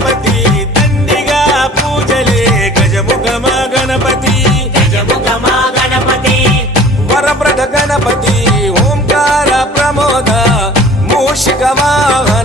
గణపతి దండిగా పూజలే గజముఖమ గణపతి గజముఖమా గణపతి వరప్రద గణపతి ఓంకార ప్రమోద మూషిక వాహన